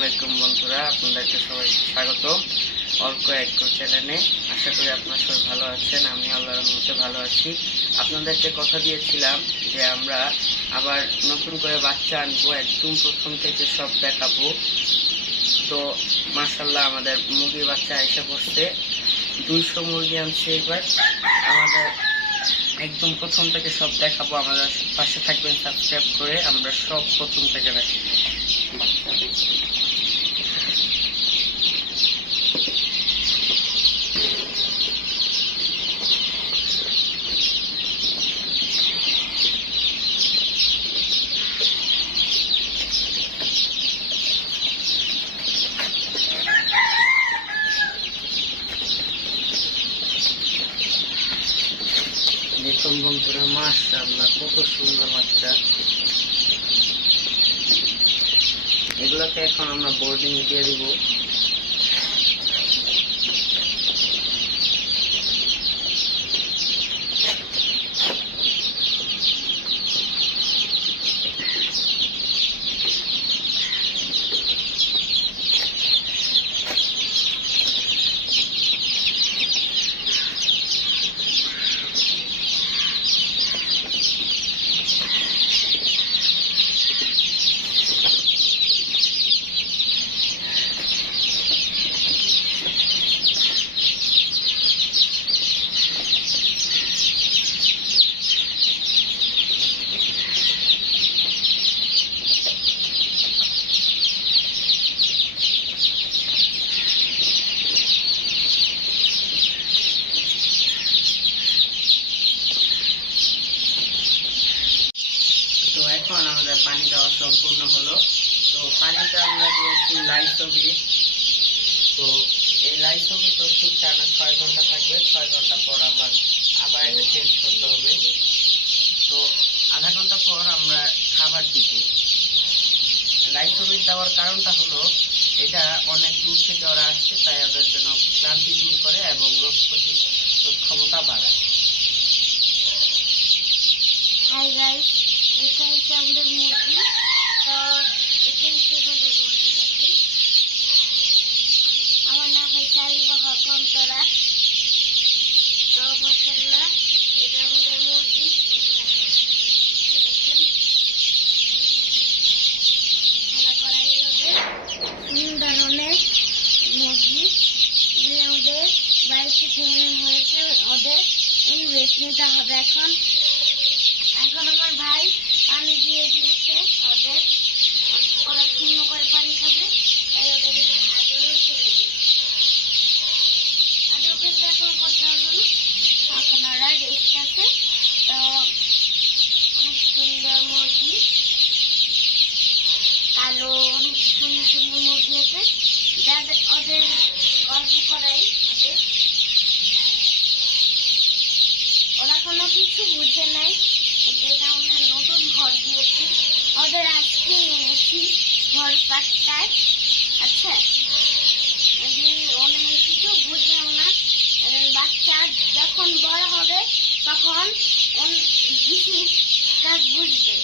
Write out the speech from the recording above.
আলাইকুম বন্ধুরা, আপনাদেরকে সবাইকে স্বাগত অর্ক এগ্রো চ্যানেলে। আশা করি আপনারা সবাই ভালো আছেন। আমি আল্লাহর রহমতে ভালো আছি। আপনাদেরকে কথা দিয়েছিলাম যে আমরা আবার নতুন করে বাচ্চা আনবো, একদম প্রথম থেকে সব দেখাবো। তো মাশাআল্লাহ আমাদের মুরগির বাচ্চা এসে পড়ছে। 200 মুরগি আনছে এবার। আমাদের একদম প্রথম থেকে সব দেখাবো। আমাদের পাশে থাকবেন সাবস্ক্রাইব করে। আমরা সব প্রথম থেকে দেখাবো। দেখুন বন্ধুরা, মাশাআল্লাহ কত সুন্দর বাচ্চা। এগুলোকে এখন আমরা বোর্ডিং দিয়ে দিব। তো এখন আমাদের পানি দেওয়া সম্পূর্ণ হলো। তো পানিটা আমরা দিয়েছি লাইসোবিট। তো এই লাইসোবিট ওষুধটা আমার 6 ঘন্টা থাকবে। 6 ঘন্টা পর আবার এটা চেঞ্জ করতে হবে। তো আধা ঘন্টা পর আমরা খাবার দিব। লাইসোবিট দেওয়ার কারণটা হলো এটা অনেক দূর থেকে ওরা আসছে, তাই ওদের জন্য ক্লান্তি দূর করে এবং রোগ প্রতিরোধ ক্ষমতা বাড়ায়। হাই গাইস, এটা হচ্ছে আমাদের মুরগি। তো এটা হচ্ছে আমাদের মুরগি। দেখুন, আমার নাম হচ্ছে আলিবাহা কন্তরা। তো মাশাআল্লাহ, এটা আমাদের মুরগি। দেখুন, খেলা করাই ওদের ধরনের মুরগি। ওদের বাড়িতে থেকে হয়েছে, ওদের রেস্ট নিতে হবে। এখন আমার ভাই পানি দিয়ে দিয়েছে ওদের। ওরা শূন্য করে পানি খাবে, তাই ওদের আদরও করে দিই। আদর কিন্তু এখন করতে হবে না, এখন ওরা রেস্ট আছে। তো অনেক সুন্দর মুরগি, কালো অনেক সুন্দর সুন্দর মুরগি আছে। যাদের ওদের গল্প করাই, ওরা কোনো কিছু বুঝে নাই। যেটা আমরা নতুন ঘর দিয়েছি, ওদের আজকে এনেছি ঘর 5টায়। আচ্ছা, অনেক কিছু বুঝেও না। বাচ্চা যখন বড় হবে তখন বেশি কাজ বুঝবে।